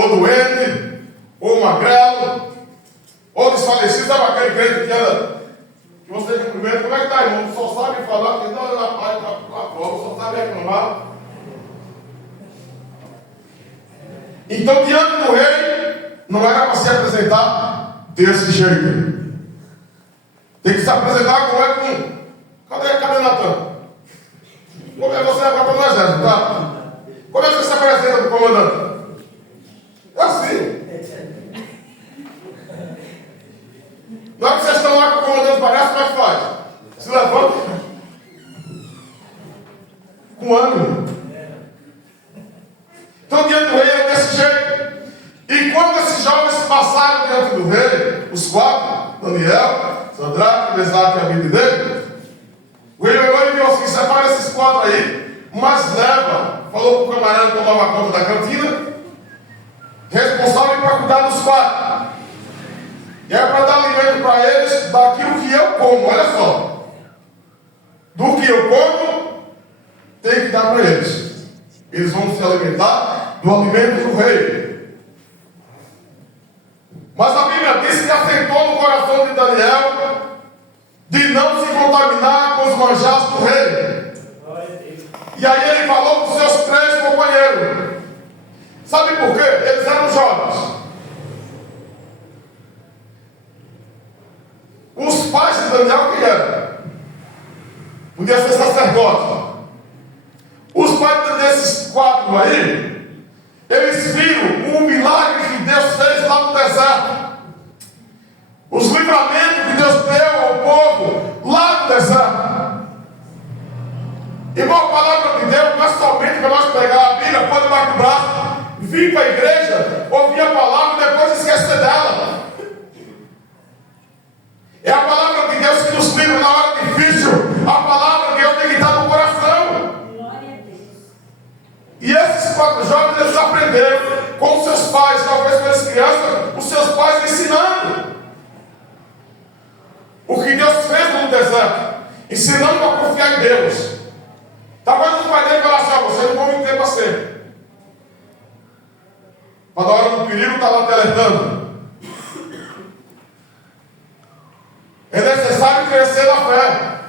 ou doente, ou magrelo, ou desfalecido. Sabe aquele crente que era, que você cumprimenta, como é que está, irmão? Só sabe falar, que não, rapaz, está lá fora, só sabe reclamar. Então, diante do rei, não era para se apresentar desse jeito. Tem que se apresentar como é com... Cadê Natan? Como é que você agora no exército, tá? Como é que você se apresenta para o comandante? É assim. Na hora que vocês estão lá com o comandante palhaço, como é que faz? Se levanta com ânimo. Então, diante do rei era desse jeito. E quando esses jovens passaram diante do rei, os quatro, Daniel, Sadraque, Mesaque e Abednego, o rei olhou e viu assim: separa esses quatro aí, mas leva. Falou para o camarada que tomava conta da cantina, responsável para cuidar dos quatro. E é para dar alimento para eles daquilo que eu como, olha só. Do que eu como, tem que dar para eles. Eles vão se alimentar do alimento do rei. Mas a Bíblia diz que assentou no coração de Daniel de não se contaminar com os manjares do rei. E aí ele falou com seus 3 companheiros. Sabe por quê? Eles eram jovens. Os pais de Daniel, quem eram? Podia ser sacerdote. Os pais desses 4 aí, eles viram o milagre que Deus fez lá no deserto. Os livramentos que Deus deu ao povo lá no deserto. Irmão, a palavra de Deus não é somente para nós pegar a Bíblia, pôr debaixo do braço, vir para a igreja, ouvir a palavra e depois esquecer dela. É a palavra de Deus que nos livra na hora difícil. A palavra de Deus tem que estar no coração. E esses 4 jovens, eles aprenderam com seus pais, talvez com as crianças, os seus pais ensinando o que Deus fez no deserto, ensinando a confiar em Deus. Talvez os pais dele falassem: você não vai me ter para sempre. Mas na hora do perigo está lá te alertando. É necessário crescer na fé.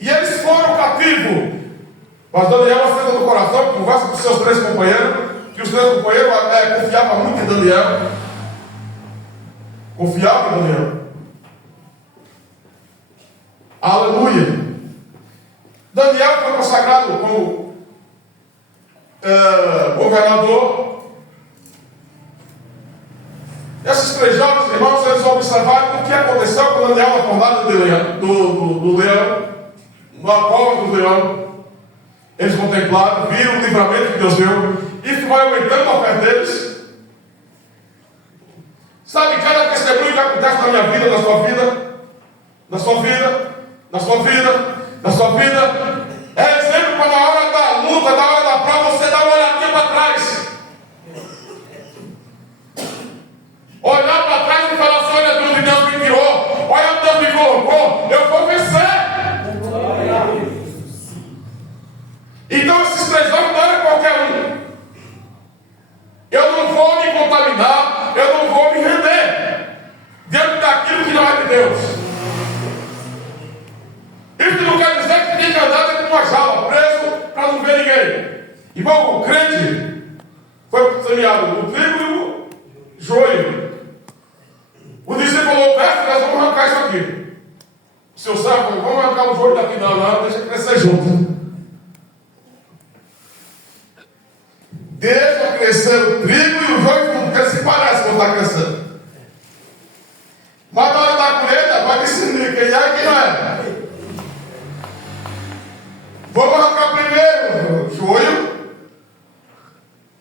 E eles foram cativos. Mas Daniel acendeu no coração, conversa com seus 3 companheiros, que os 3 companheiros confiavam muito em Daniel. Confiavam em Daniel. Aleluia. Daniel foi consagrado como governador. Esses 3 jovens irmãos, eles observaram o que aconteceu com Daniel na fornalha do leão, na cova do leão. Eles contemplaram, viram o livramento que Deus deu. Isso vai aumentando a fé deles. Sabe, cada testemunho que acontece na minha vida, na sua vida, na sua vida, na sua vida, na sua vida, é exemplo para na hora da luta, na hora da prova, você dá uma olhadinha para trás. Olhar para trás e falar assim: olha, Deus, Deus me tirou, olha, Deus me colocou, eu vou vencer. Então esses 3 jovens não eram qualquer um. Eu não vou me contaminar, eu não vou me render diante daquilo que não é de Deus. Isso não quer dizer que tem que andar dentro de uma jaula, preso, para não ver ninguém. Igual o crente foi semeado o trigo e o joio. O discípulo falou: mestre, nós vamos arrancar isso aqui. O seu servo falou: vamos arrancar o joio daqui, não, deixa crescer junto. Deixa crescer o trigo e o joio, porque se parece quando está crescendo. Mas na hora da colheita, vai discernir quem é e quem não é. Vamos arrancar primeiro o joio,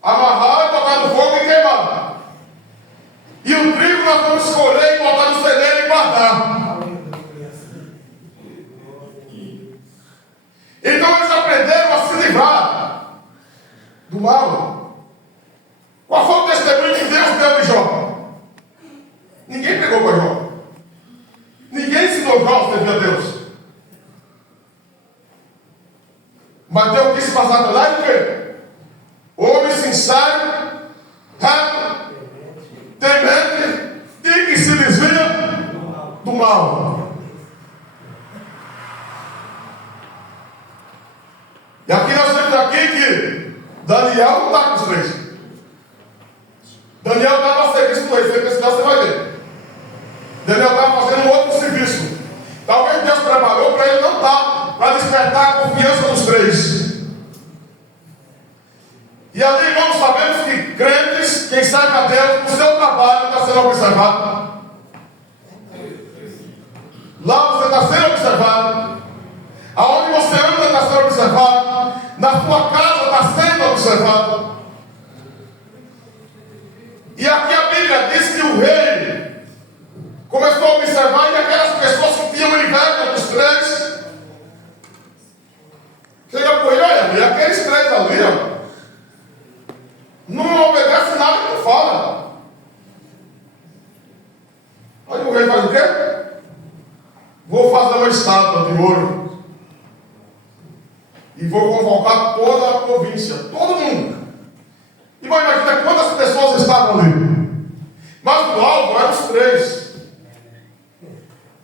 amarrar, botar no fogo e queimar. E o trigo nós vamos escolher e botar no celeiro e guardar. Então eles aprenderam a se livrar do mal. Qual foi o testemunho que Deus deu de Jó? mal. E aqui nós temos aqui que Daniel não está com os três. Daniel estava a serviço do rei, você vai ver. Daniel estava fazendo um outro serviço. Talvez Deus preparou para ele não estar, para despertar a confiança dos três. E ali, irmãos, sabemos que crentes, quem serve a Deus, o seu trabalho está sendo observado. Lá você está sendo observado. Aonde você anda está sendo observado. Na sua casa está sendo observado. E aqui a Bíblia diz que o rei começou a observar e aquelas pessoas que tinham inveja dos três. Chega por aí, olha, aqueles três ali, ó, não obedece nada que tu fala. Aí o rei faz o quê? Vou fazer uma estátua de ouro e vou convocar toda a província, todo mundo. E vai imaginar quantas pessoas estavam ali. Mas o alvo eram os três.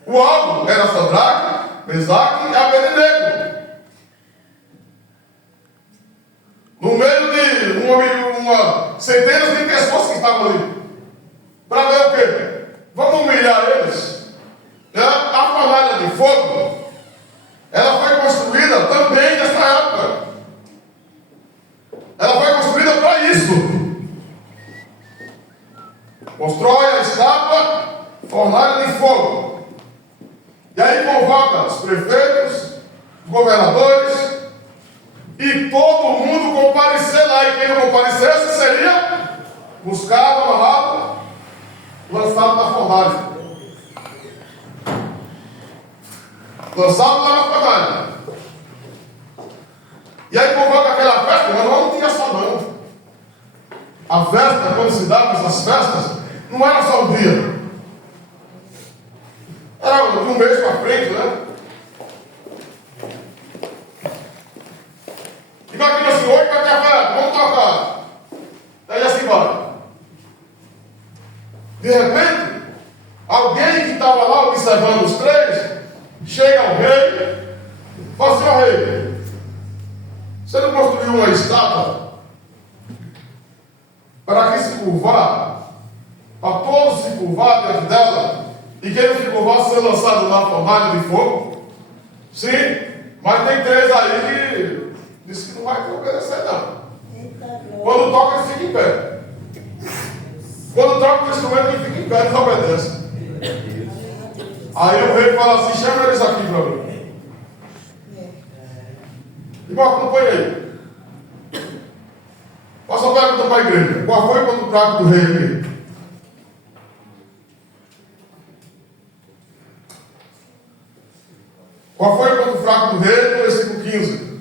O alvo era Sadraque, Mesaque e Abednego. No meio de uma centenas de pessoas que estavam ali. Para ver o quê? Vamos humilhar eles. A fornalha de fogo, ela foi construída também nessa época. Ela foi construída para isso. Constrói a estátua, fornalha de fogo. E aí convoca os prefeitos, os governadores, e todo mundo comparecer lá. E quem não comparecesse seria buscado, amarrado, lançado na fornalha. Lançado lá na fornalha. E aí convoca aquela festa, mas não tinha só não. A festa, quando se dava essas festas, não era só um dia. Era de um mês para frente, né? E vai vir assim, hoje vai ter a festa, vamos tocar. Daí assim vai. De repente, alguém que estava lá observando os três, chega ao rei, fala assim, ó rei, você não construiu uma estátua para quem se curvar, para todos se curvar diante dela, e quem não se curvar ser lançado na fornalha de fogo? Sim, mas tem três aí que diz que não vai obedecer não. Quando toca ele fica em pé. Quando toca o instrumento ele fica em pé, não obedece. Aí o rei fala assim, chama eles aqui para mim. Irmão, acompanha aí. Faça uma pergunta para a igreja. Qual foi o ponto fraco do rei aqui? Qual foi o ponto fraco do rei no versículo 15?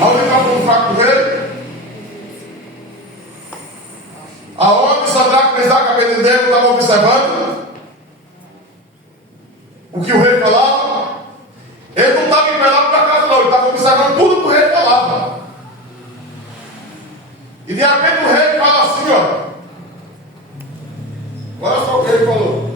Aonde está o ponto fraco do rei? Aonde Sadraque, Mesaque e Abednego estavam observando o que o rei falava? Ele não estava empelado para casa não, ele estava observando tudo que o rei falava. E de repente o rei fala assim, ó. Olha só o que ele falou.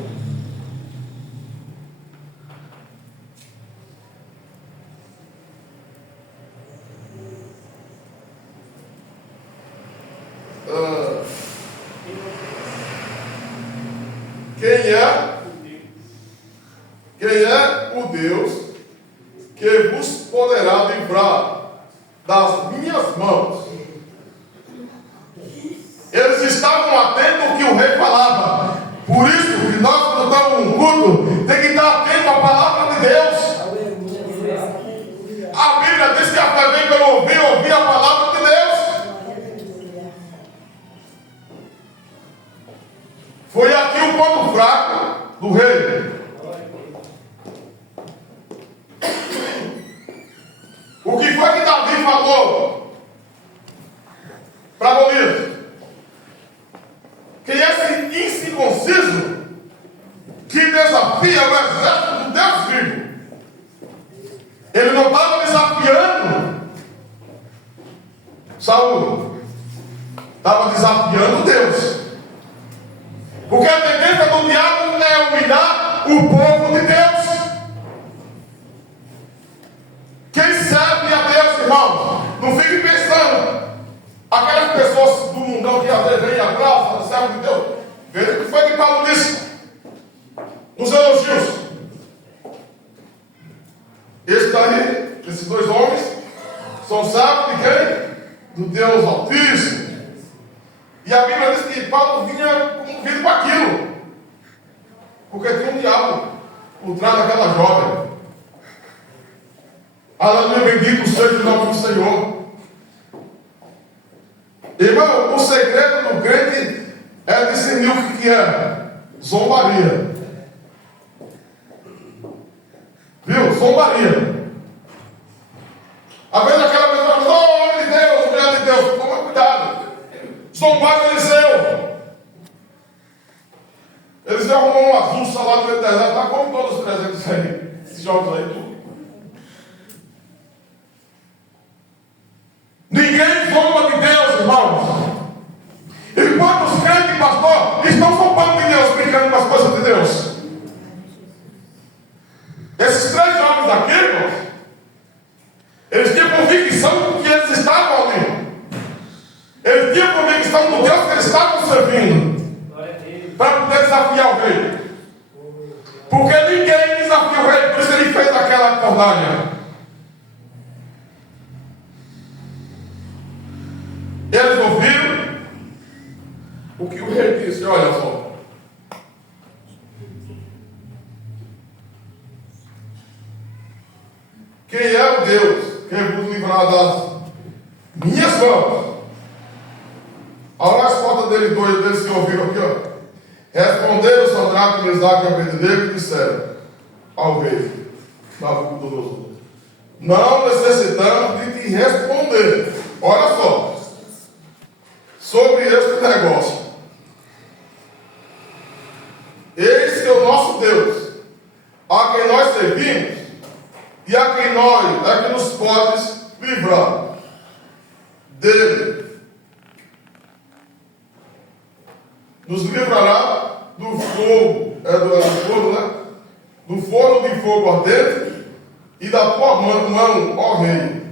Quem é o Deus que vos poderá livrar das minhas mãos? Eles estavam atentos ao que o rei falava. Por isso, que nós, quando estamos no culto, tem que estar atento à palavra de Deus. A Bíblia diz que a fé vem pelo ouvir a palavra de Deus. Foi aqui o ponto fraco do rei. O que foi que Davi falou para Golias? Que esse o povo de Deus. Quem serve a Deus, irmãos, não fique pensando. Aquelas pessoas do mundão que às vezes vêm atrás, fala, servo de Deus. Veja o que foi que Paulo disse nos elogios. Esses dois homens, são servos de quem? Do Deus Altíssimo. E a Bíblia diz que Paulo vinha comovido com aquilo, porque tinha um diabo por trás daquela jovem. Aleluia, bendito seja o nome do Senhor. Irmão, o segredo do crente é discernir o que é zombaria. Viu? Zombaria. Às vezes aquela pessoa diz, oh, homem de Deus, mulher de Deus, toma cuidado. Zombar Eliseu. Eliseu arrumou um azul salado no deserto, tá como todos os 300 aí, esses jogos aí, tudo. Ninguém zomba de Deus, irmãos. E quando os crentes, pastor, estão zombando de Deus, brincando com as coisas de Deus. Esses 3 homens aqui, irmãos, eles tinham convicção de que eles estavam ali. Eles tinham convicção do Deus que eles estavam servindo. Para poder desafiar o rei. Porque ninguém desafia o rei, por isso ele fez aquela cordária. Eles ouviram o que o rei disse, olha só. Quem é o Deus que vos livrará das minhas mãos? Olha a resposta deles que ouviram aqui, ó. Responderam Sadraque, Mesaque e Abednego e disseram ao rei Nabucodonosor: não necessitamos de te responder. Olha só, sobre este negócio. Eis que o nosso Deus, a quem nós servimos, e a quem nós é que nos podes livrar dele. Nos livrará do fogo, do forno, né? Do forno de fogo ardente e da tua mão, ó rei.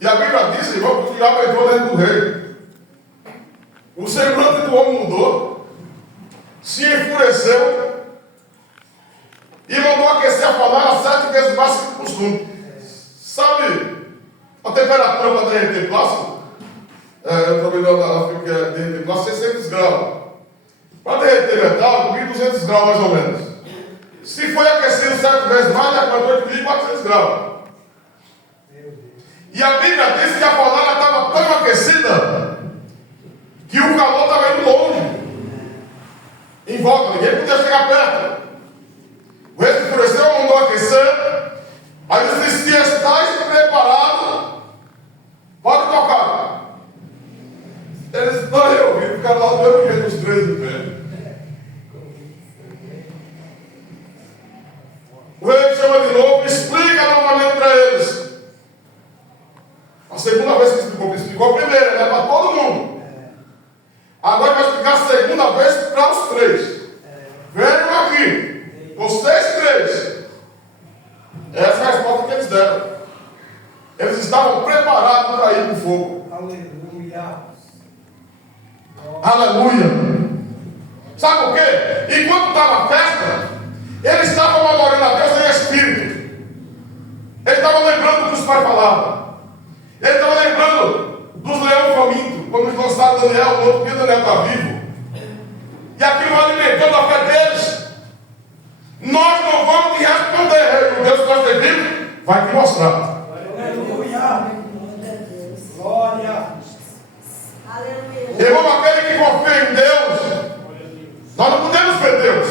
E a Bíblia diz, irmão, que o diabo entrou dentro do rei. O semblante do homem mudou, se enfureceu e mandou aquecer a panela 7 vezes mais que o costume. Sabe a temperatura para derreter plástico? Eu trabalhei na que é derreter plástico, 600 graus. Para derreter metal, 1.200 graus mais ou menos. Se foi aquecido 7 vezes mais, já para 8.400 graus. E a Bíblia diz que a panela estava tão aquecida que o calor estava indo longe. Em volta, ninguém podia chegar perto. O rei enfureceu, mandou aquecer. Aí ele disse: se estás preparado, pode tocar. Eles não ouviram, ficaram lá do mesmo jeito, os 3 de pé. O rei chama de novo, explica novamente para eles. A segunda vez que explicou a primeira, né? Para todo mundo. Agora vai explicar a segunda vez para os 3. Venham aqui, vocês 3. Essa é a resposta que eles deram. Eles estavam preparados para ir para o fogo. Aleluia. Aleluia. Sabe por quê? Enquanto estava a festa, eles estavam adorando a Deus em espírito. Eles estavam lembrando do que os pais falavam. Eles estavam lembrando dos leões famintos. Quando eles lançaram Daniel, no outro dia Daniel está vivo. E aquilo alimentando a fé deles. Nós não vamos te responder, rei. O Deus que nós servimos vai te mostrar. Aleluia. Glória. Aleluia. Irmão, aquele que confia em Deus, nós não podemos ver Deus,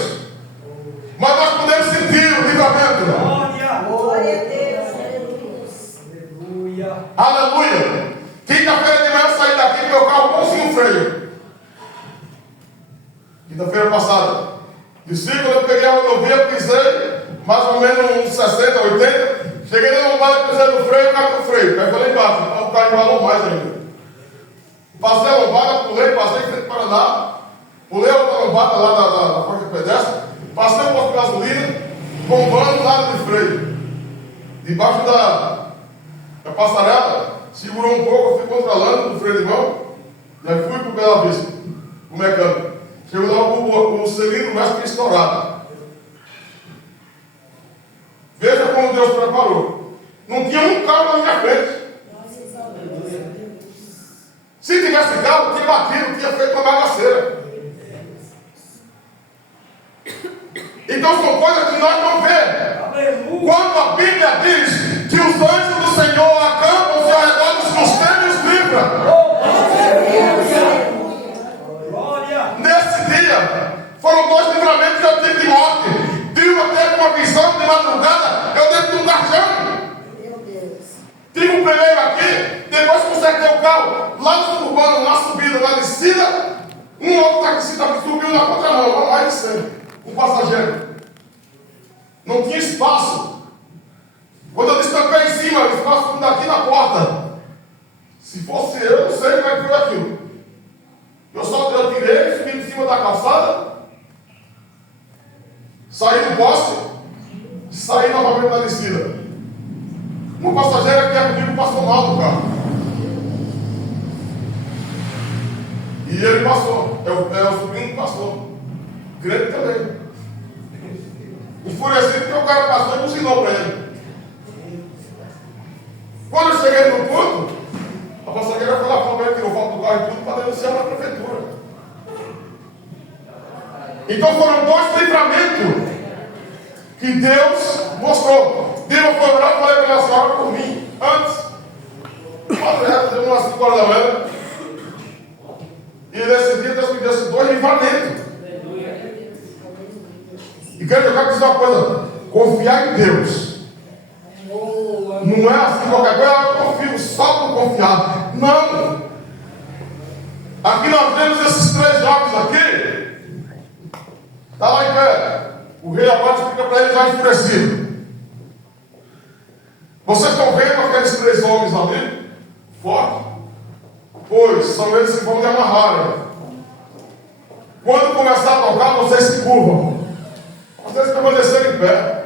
mas nós podemos sentir o livramento. Glória. Glória a Deus. Aleluia. Aleluia. Aleluia. Quinta-feira de manhã eu saí daqui com meu carro com sem freio. Quinta-feira passada. De 5 eu peguei a rodovia, pisei mais ou menos uns 60, 80. Cheguei na lombada, pisei no freio, caiu no freio. Aí foi lá embaixo, então o carro embalou mais ainda. Passei a lombada, pulei, passei em frente para Paraná. Pulei a outra lombada lá na faixa pedestre. Passei um pouco de gasolina, bombando nada de freio. Debaixo da passarela, segurou um pouco, eu fui controlando o freio de mão, e aí fui pro Bela Vista, pro mecânico. Chegou lá, o cilindro mais que estourado. Veja como Deus preparou. Não tinha um carro na minha frente. Se tivesse carro, tinha batido, tinha feito uma bagaceira. Então são coisas que nós não vemos. Quando a Bíblia diz que os anjos do Senhor acampam-se ao redor dos que os temem e os livra. Nesse dia, foram 2 livramentos que eu tive de morte. Tive até uma visão de madrugada, eu dentro de um caixão. Tive o primeiro aqui, depois consertei o carro, lá no suburbano, na subida, na descida, um outro taxista subiu na contramão, lá mais de 100, um passageiro. Não tinha espaço. Quando eu destampei em cima, o espaço daqui na porta. Se fosse eu, não sei como é que foi aquilo. Eu tirei, subi em cima da calçada, saí do poste, saí novamente na descida. Uma passageira que é comigo passou mal no carro. E ele passou. O sobrinho passou. Grande também. Enfurecido porque o cara passou e buzinou para ele. Quando eu cheguei no ponto, a passageira foi lá fora, tirou foto do carro e tudo para denunciar na prefeitura. Então foram 2 livramentos que Deus mostrou. Deus foi orar e falei para a senhora por mim, antes. Deu umas 5 horas da manhã. E nesse dia Deus me deu esses 2 livramentos. E eu quero dizer uma coisa: confiar em Deus. Não é assim qualquer coisa, eu confio só por confiar. Não. Aqui nós vemos esses 3 jovens aqui. Está lá em pé. O rei agora explica para ele já enfurecido. Vocês estão vendo aqueles 3 homens ali? Forte. Pois são eles que vão me amarrar. Quando começar a tocar, vocês se curvam. Vocês permanecerem em pé.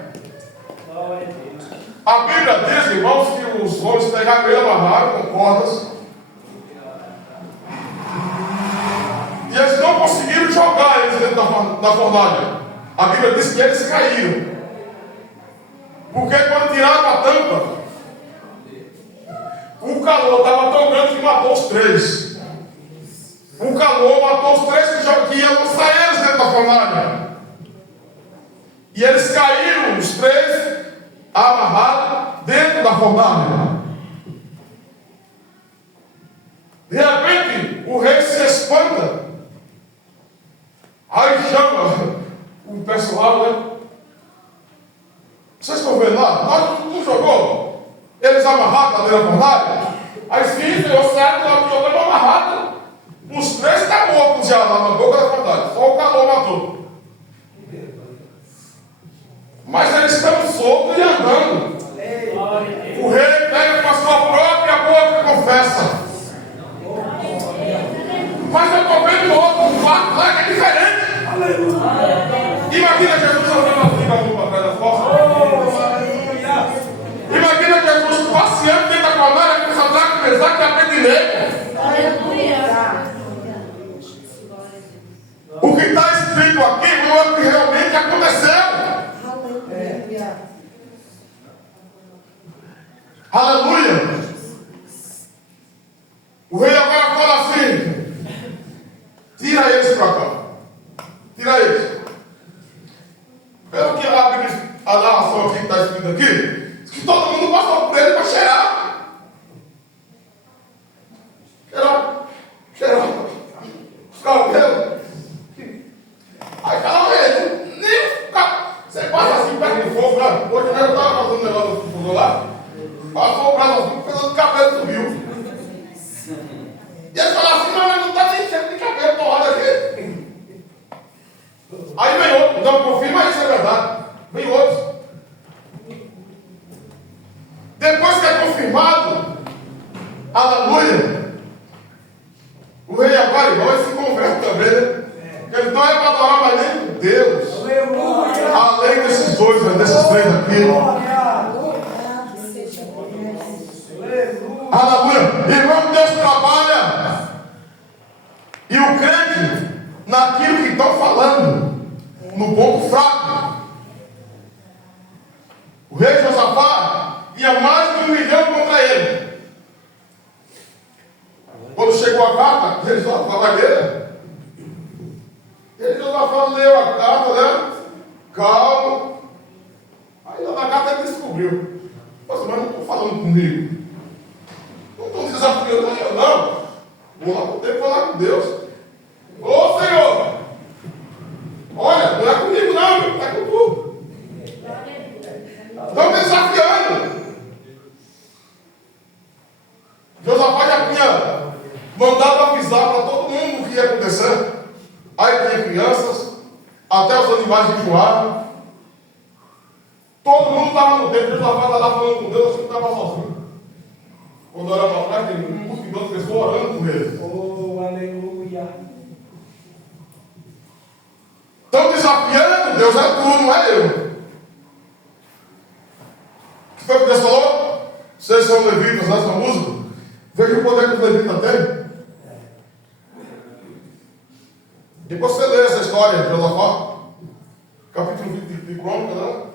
A Bíblia diz, irmãos, que os homens pegaram ele amarraram com cordas. E eles não conseguiram jogar eles dentro da fornalha. A Bíblia diz que eles caíram. Porque quando tiraram a tampa, o calor estava tão grande que matou os 3. O calor matou os 3 que iam lançar eles dentro da fornalha. E eles caíram, os 3, amarrados dentro da fornalha. De repente, o rei se espanta. Aí chama o pessoal, né? Vocês estão vendo lá? Nós não jogou? Eles amarrados na beira da fornalha? Aí sim, deu certo, nós jogamos amarrado. Os 3 estão mortos já lá na boca da fornalha. Só o calor matou. Mas eles estão soltos e andando. O rei pega com a sua própria boca e confessa. Mas eu estou vendo outro fato lá que é diferente. Imagina Jesus andando assim com a mão para trás da porta. Imagina Jesus passeando dentro da fornalha com Sadraque, Mesaque e Abednego. O que está escrito aqui não é o que realmente aconteceu. Aleluia. O rei agora fala assim: tira eles para cá. Tira eles. Pelo que a narração aqui que está escrito aqui, diz que todo mundo passou por ele para cheirar. Cheirar. Os cabelos. Aí fala ele, você passa assim perto do fogo, né? Hoje mesmo eu estava fazendo um negócio do fogo lá. Passou o braço assim, pegando o cabelo subiu. E ele fala assim: mas não está nem cheio de cabelo torrado aqui. Aí vem outro, não confirma isso, é verdade. Vem outro. Depois que é confirmado, aleluia, o rei agora, irmão, ele se converte também, né? Ele não é para adorar mais nem Deus. dois, é desses três aqui. Glória. Louvado seja Deus. Aleluia. Aleluia. Irmão, Deus trabalha. E o crente, naquilo que estão falando, no ponto fraco. O rei Josafá ia mais de 1 milhão contra ele. Quando chegou a carta, ele Josafá vai ler. Ele Josafá leu a carta, né? Calma. Aí na carta ele descobriu. Mas não estou falando comigo. Não estou desafiando eu, não. Vou lá, ter que falar com Deus. Ô Senhor! Olha, não é comigo não, é com tu. Estão me desafiando. Josafá já tinha mandado avisar para todo mundo o que ia acontecer. Aí tinha crianças, até os animais enjoaram. Todo mundo estava no templo. Josafá estava lá falando com Deus, assim que estava sozinho. Quando olhava para trás, tem um multidão de pessoas orando com ele. Oh, aleluia. Estão desafiando, Deus é tu, não é eu. O que foi que Deus falou? Vocês são levitas nessa música. Veja o poder que os levitas têm. Depois você lê essa história de Josafá, capítulo 20 de Crônica, né?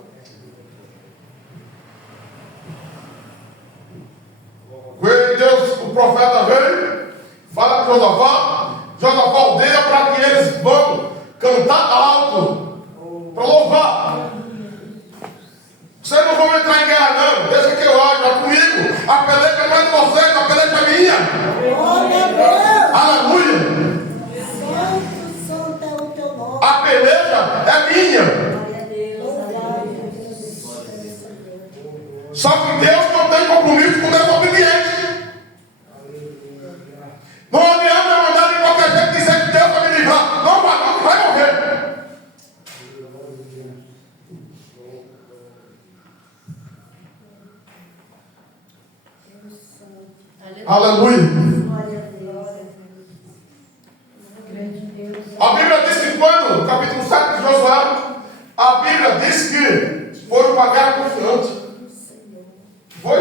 Deus, o profeta veio, fala com Josafá, Josafá aldeia para que eles vão cantar alto, para louvar. Vocês não vão entrar em guerra não, deixa que eu ajo, é comigo. A peleja não é de vocês, a peleja é minha. Glória a Deus. Aleluia. Santo, santo é o teu nome. A peleja é minha. Glória a Deus. Só que Deus não tem compromisso com desobediente. Não adianta mandar de qualquer jeito dizer que Deus vai me livrar. Não vai morrer. Aleluia. Glória a Deus. A Bíblia diz que quando, no capítulo 7 de Josué, a Bíblia diz que foram para a guerra confiante. Foi?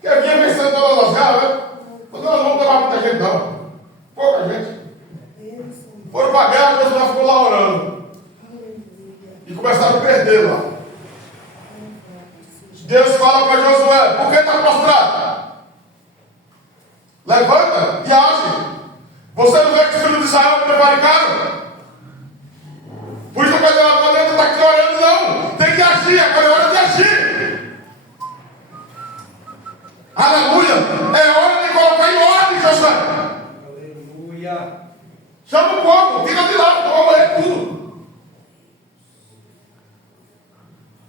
Que vinha vencendo todas as guerras, né? Mas nós não levava muita gente, não. Pouca gente. Foram para a guerra, Josué ficou lá orando. E começaram a perder lá. Deus fala para Josué: por que está prostrado? Levanta e age. Você não vê que os filhos de Israel prevaricaram? Por isso não adianta estar aqui orando, não. Tem que agir, agora é hora de agir. Aleluia. É hora de colocar em ordem, Josué. Aleluia. Chama o povo, tira de lá, toma banho, tudo.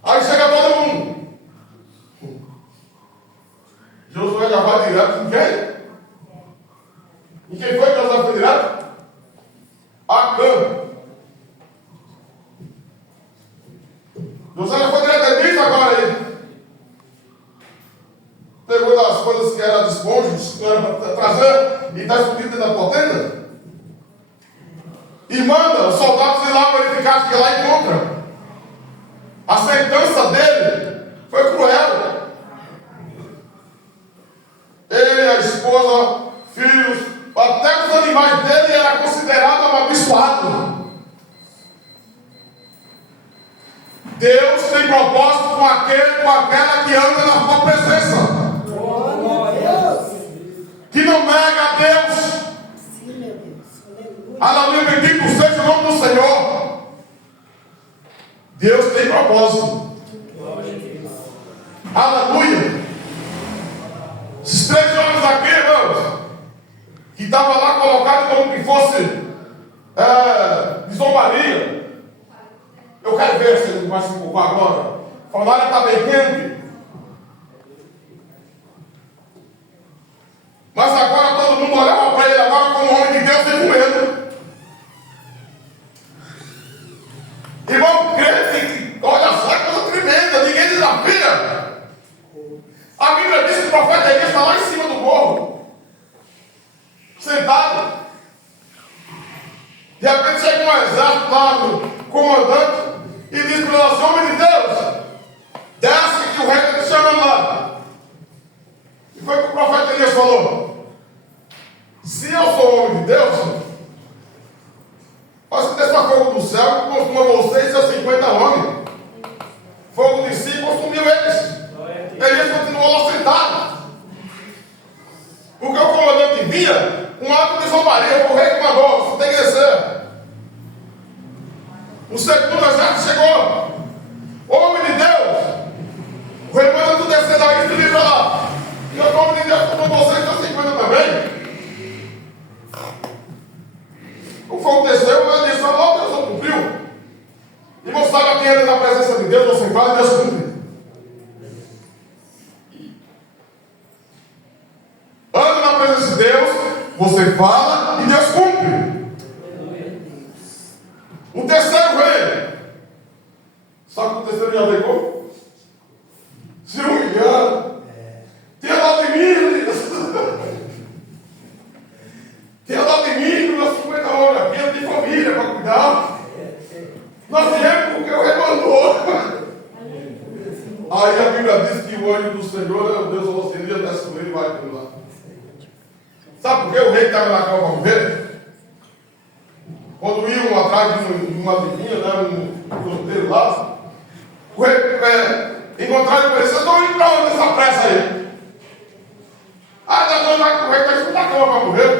Aí chega todo mundo. Josué já vai direto com quem? E quem foi que Josué foi direto? Acã. Josué já foi direto, é isso agora aí. Pegou das coisas que eram dos cônjuges, que era para trazer, e está escondido dentro da potenda. E manda os soldados ir lá verificar que lá encontra. A sentença dele foi cruel. Ele, a esposa, filhos, até os animais dele era considerado amaldiçoado. Deus tem propósito com aquele, com aquela que anda na sua presença. Glória a Deus. Que não nega a Deus. Sim, meu Deus. Aleluia. Aleluia, bendito seja o nome do Senhor. Deus tem propósito. Aleluia. Esses 3 homens aqui, irmãos, que estavam lá colocados como que fosse de zombaria. Eu quero ver se ele vai se culpar agora. Falaram que está bem quente. Mas agora todo mundo olhava para ele agora como homem de Deus e com medo. Irmão, crente, olha só que coisa tremenda, ninguém desafia. A Bíblia diz que o profeta Elias está lá em cima do morro, sentado. De repente chega um exército lá do comandante e diz para nós: homem de Deus, fala e Deus cumpre. O terceiro rei. Sabe que o terceiro já pegou? Se humilhando. Tenha dado de mim, tenha dado de mim, meus 50 anos aqui, eu tenho família para cuidar. Nós viemos porque o rei mandou. Aí a Bíblia diz que o anjo do Senhor, Deus falou assim, ele desce com ele e vai para lá. Sabe por que o rei estava na cama para morrer? Quando iam atrás de uma adivinha, um fronteiro lá, o rei encontraram com ele, vocês estão indo para onde essa pressa aí? Nós vamos lá com o rei, está na cama para morrer.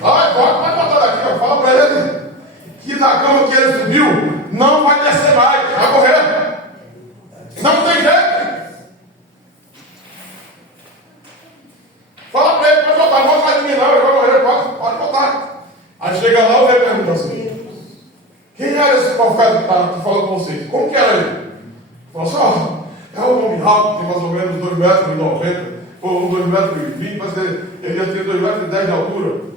Vai botar daqui, fala para ele que na cama que ele subiu, não vai descer mais, vai morrer. Não tem jeito. Fala para ele, pode botar, não vou atrás de mim não, eu vou morrer, pode botar. Aí chega lá, o rei pergunta assim, quem era esse profeta que falou com vocês? Como que era ele? Falou assim, é um homem rápido, tem mais ou menos 2,90 m, ou 2,20 m, mas ele ia ter 2,10 m de altura.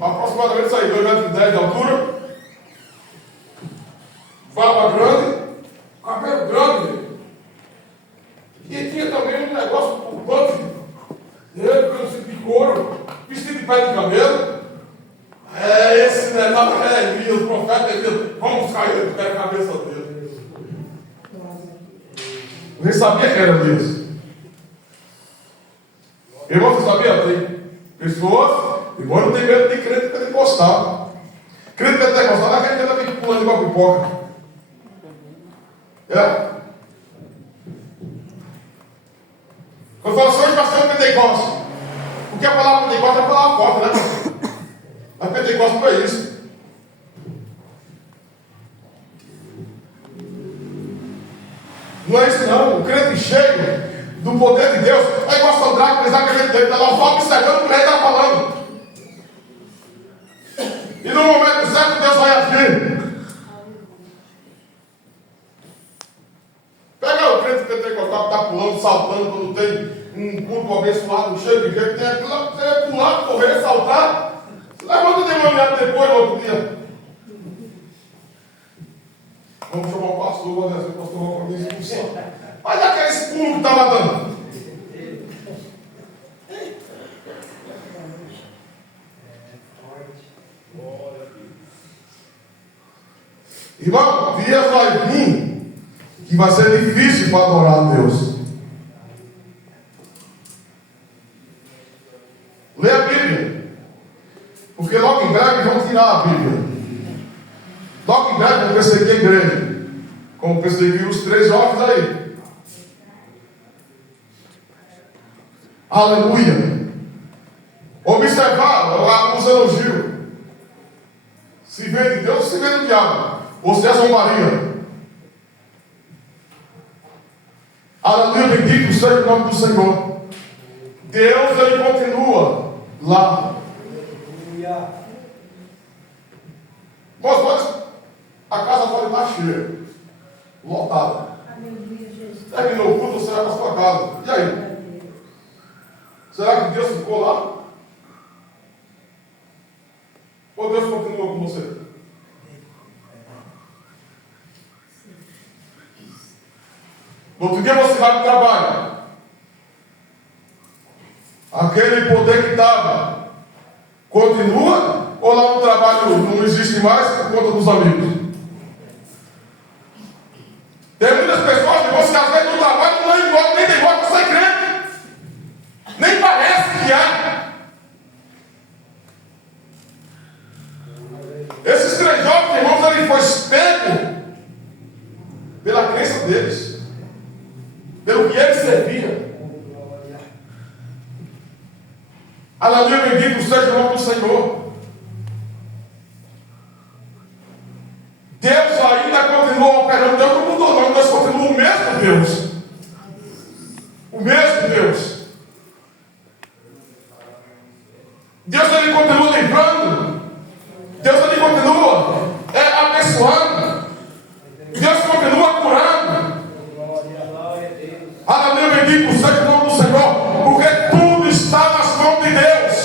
Aproximadamente isso aí, 2,10 m de altura, barba grande, cabelo grande, e tinha também um negócio por punk, ele de couro, vestido de pé de camelo. Esse negócio é Elias, o profeta Elias, vamos buscar ele, porque é a cabeça dele. Você sabia que era Elias? Irmão, você sabia? Tem pessoas, embora não tem medo de crente pentecostal. Crente pentecostal não é aquele que anda pulando igual pipoca. Quando fala assim, hoje vai ser um Pentecostes. Porque a palavra Pentecostes é a palavra forte, né? A Pentecostes não é isso. Não é isso não. O crente cheio do poder de Deus é igual a Sandraque, eles acreditam dele, está lá só observando o que ele está falando. E no momento certo Deus vai agir. Pega o crente pentecostal que está pulando, saltando, quando tem um culto abençoado, cheio de gente, tem aquilo lá, você vai pular, correr, saltar. Levanta o demoniado depois, no outro dia. Vamos chamar o pastor, vamos dizer, o pastor vai fazer expulsão. Mas aqueles pulos que estava dando. Irmão, dias vai vir que vai ser difícil para adorar a Deus. Lê a Bíblia. Porque logo em breve vão tirar a Bíblia. Logo em breve vão perseguir a igreja. Como perseguiu os 3 jovens aí. Aleluia. Observar os elogios. Se vem de Deus, se vem do diabo. Você é zombaria. Aleluia, bendito seja o nome do Senhor. Deus, ele continua lá. Mas a casa pode estar cheia, lotada. Terminou o culto, você vai para a sua casa. E aí? Será que Deus ficou lá? Ou Deus continuou com você? No outro dia você vai para o trabalho. Aquele poder que estava continua, ou lá no trabalho não existe mais por conta dos amigos? Tem muitas pessoas que vão se casar no trabalho não é igual, nem igual para ser crente. Nem parece que há. Esses 3 jovens, irmãos, ele foi pego pela crença deles, pelo que eles serviam. Aleluia, bendito seja o nome do Senhor. Deus ainda continua operando. Deus não mudou, não. Deus continua o mesmo Deus. O mesmo Deus. Deus, ele continua livrando. Deus, ele continua abençoando. Deus continua curando. Aleluia, bendito seja o nome do Senhor. Porque tudo está nas mãos de Deus.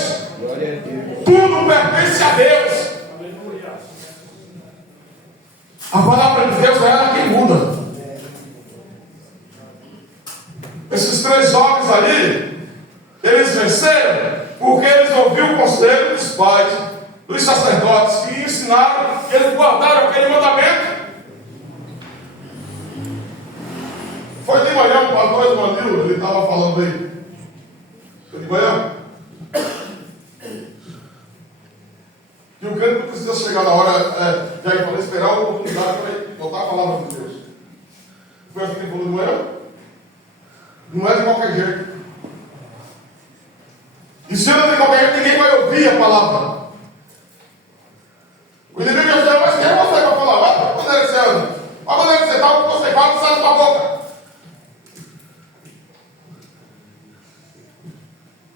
jovens ali, eles venceram porque eles ouviram o conselho dos pais, dos sacerdotes, que ensinaram, que eles guardaram aquele mandamento. Foi de manhã, o pastor Esmanil, ele estava falando aí. Foi de manhã. E o crente não precisa chegar na hora, para esperar a oportunidade para voltar a palavra de Deus. Foi assim que ele falou de manhã? Não é de qualquer jeito. E se não é de qualquer jeito, ninguém vai ouvir a palavra. O inimigo já disse, mas quem é você para falar? Vai para onde você anda? Vai para onde você está, o que você fala, sai da sua boca.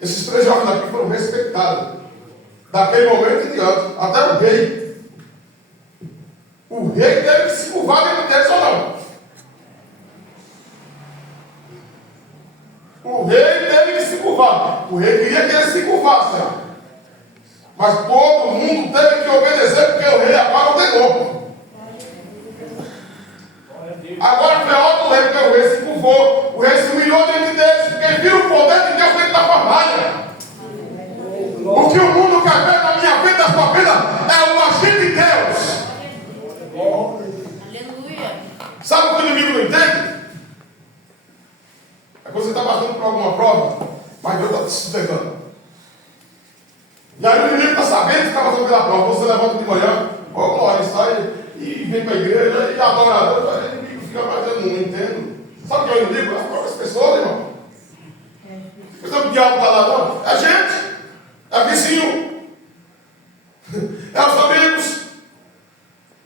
Esses 3 jovens aqui foram respeitados. Daquele momento em diante, até o rei. O rei teve que se curvar dentro deles ou não? O rei teve que se curvar. O rei queria que ele se curvasse. Mas todo mundo teve que obedecer, porque o rei agora ordenou. Agora foi a do rei, porque o rei se curvou. O rei se humilhou diante deles, porque viu o poder de Deus dentro da fornalha. O que o mundo quer ver na minha vida, na sua vida, é o agir de Deus. Aleluia. Sabe o que o inimigo não entende? É quando você está passando por alguma prova, mas Deus está te sustentando. E aí o inimigo está sabendo que está passando pela prova. Você levanta de manhã, glória, sai e vem para a igreja e adora a Deus. Aí o inimigo fica mais dizendo, não entendo. Sabe o que é o inimigo? As próprias pessoas, irmão. Mas o diabo está lá, não? É gente. É vizinho, é os amigos,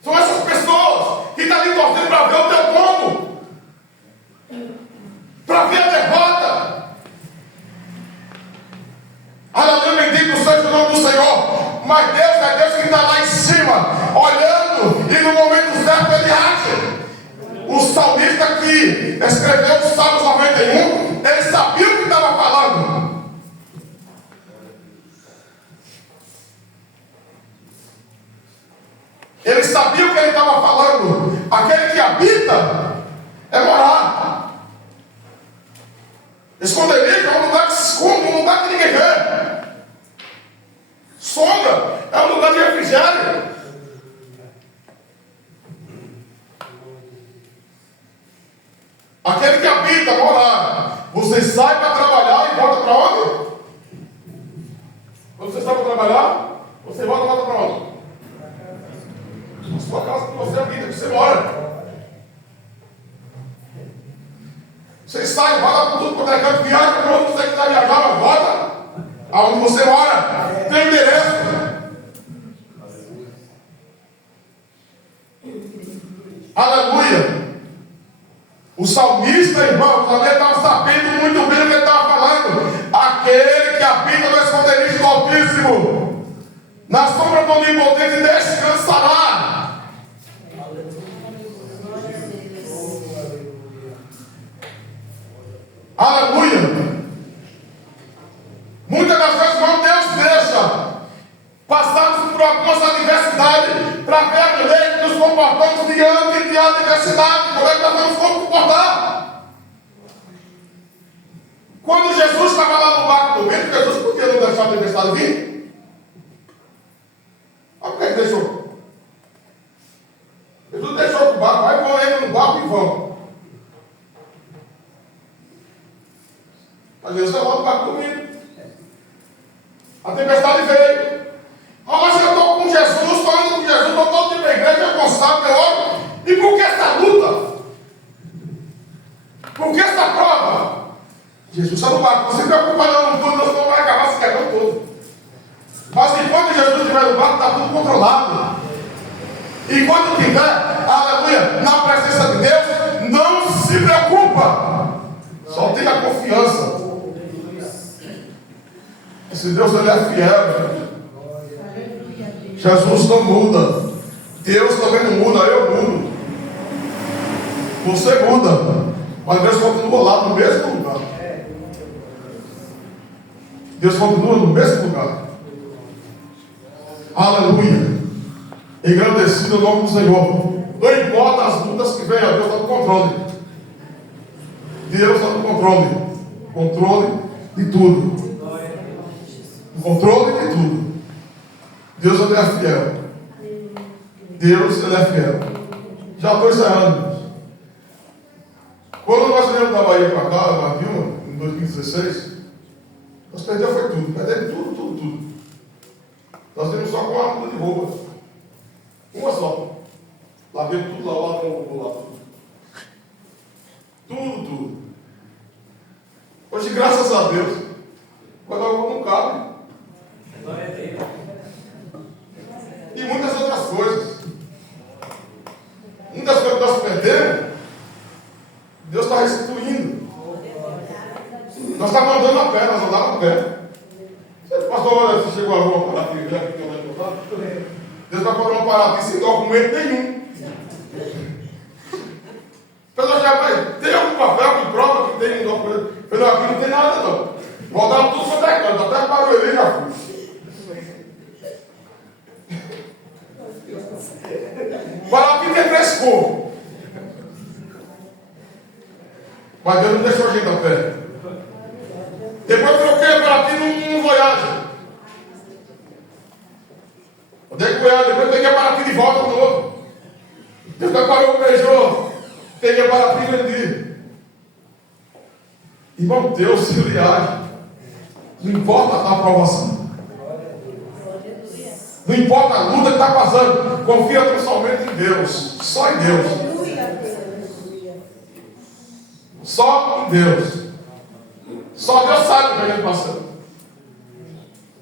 são essas pessoas que estão ali torcendo para ver o teu tombo, para ver a derrota. Aleluia, bendito seja o nome do Senhor. Mas Deus é Deus que está lá em cima, olhando, e no momento certo ele age. O salmista que escreveu o Salmo 91, ele sabia o que estava falando. Ele sabia o que ele estava falando. Aquele que habita é morar. Esconderijo é um lugar que se esconde, um lugar que ninguém vê. Sombra é um lugar de refrigério. Aquele que habita, morar. Você sai para trabalhar e volta para onde? Quando você sai para trabalhar, você volta para onde? A sua casa que você habita, que você mora. Você sai, vai lá para tudo quanto é canto, viaja para onde você quiser viajar, mas volta aonde você mora. Tem endereço. Aleluia. O salmista, irmão, também estava sabendo muito bem o que ele estava falando. Aquele que habita no esconderijo do Altíssimo, na sombra do Onipotente descansará. Aleluia. Muitas das vezes, irmão, Deus deixa passarmos por algumas adversidades para ver a maneira que nos comportamos diante de adversidade. Como é que nós vamos comportar? Quando Jesus estava lá no barco do vento, Jesus podia não deixar a adversidade vir? Mas por que ele deixou? Jesus deixou o barco, vai, vão, entra no barco e vão. Mas Jesus levou o barco do vento. A tempestade veio. Mas eu estou com Jesus, falando com Jesus, estou todo dia para a igreja, eu consagro, eu oro. E por que essa luta? Por que essa prova? Jesus está no barco, não se preocupa não, tudo, nós não vai acabar se quebrando todo. Mas enquanto Jesus estiver no barco, está tudo controlado. Enquanto estiver, aleluia, na presença de Deus, não se preocupa. Só tenha confiança. Esse Deus ele é fiel. Jesus não muda. Deus também não muda, eu mudo. Você muda. Mas Deus continua lá no mesmo lugar. Deus continua no mesmo lugar. Aleluia. Engrandecido o nome do Senhor. Não importa as lutas que venham, Deus está no controle. Deus está no controle. controle de tudo. O controle de tudo. Deus, ele é fiel. Deus, ele é fiel. Já estou encerrando. Quando nós viemos da Bahia para cá, na Dilma, em 2016, nós perdemos foi tudo. Perdemos tudo. Nós temos só com uma muda de roupa. Uma só. Lavei tudo, lá tudo. Tudo. Hoje, graças a Deus, vai dar algum cabe. E muitas outras coisas. Muitas coisas que nós perdemos, Deus está restituindo. Nós estamos andando a pé, nós andamos a pé. Pastor, olha, você chegou a uma parada aqui, já que tem mais contato? Deus vai fazer uma parada aqui sem documento nenhum. Pessoal, já tem algum papel que prova que tem um documento? Eu não, aqui não tem nada, não. Voltaram tudo sobre a canto, até para o Eli já fui. Para aqui tem 3 cores. Mas Deus não deixou a gente a pé. Depois troquei para aqui num Voyage. Depois peguei para aqui de volta de novo. Depois parou o Peugeot. Peguei para aqui e vendi. Irmão, Deus, ele age. Não importa a aprovação. Não importa a luta que está passando. Confia totalmente em Deus. Só em Deus. Só em Deus. Só Deus sabe o que a gente está passando.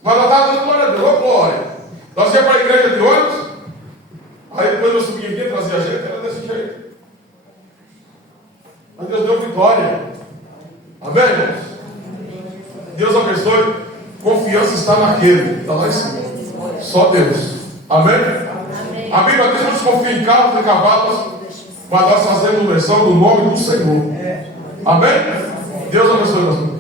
Mas nós estávamos dando glória a Deus. Ô glória. Nós íamos para a igreja de ônibus. Aí depois eu subia aqui, trazia a gente, era desse jeito. Mas Deus deu vitória. Amém, irmãos? Deus abençoe. Confiança está naquele. Está lá em cima. Só Deus. Amém? Amém. A Bíblia diz que nos confia em carros e cavalos, mas nós fazemos menção do nome do Senhor. Amém? Deus abençoe.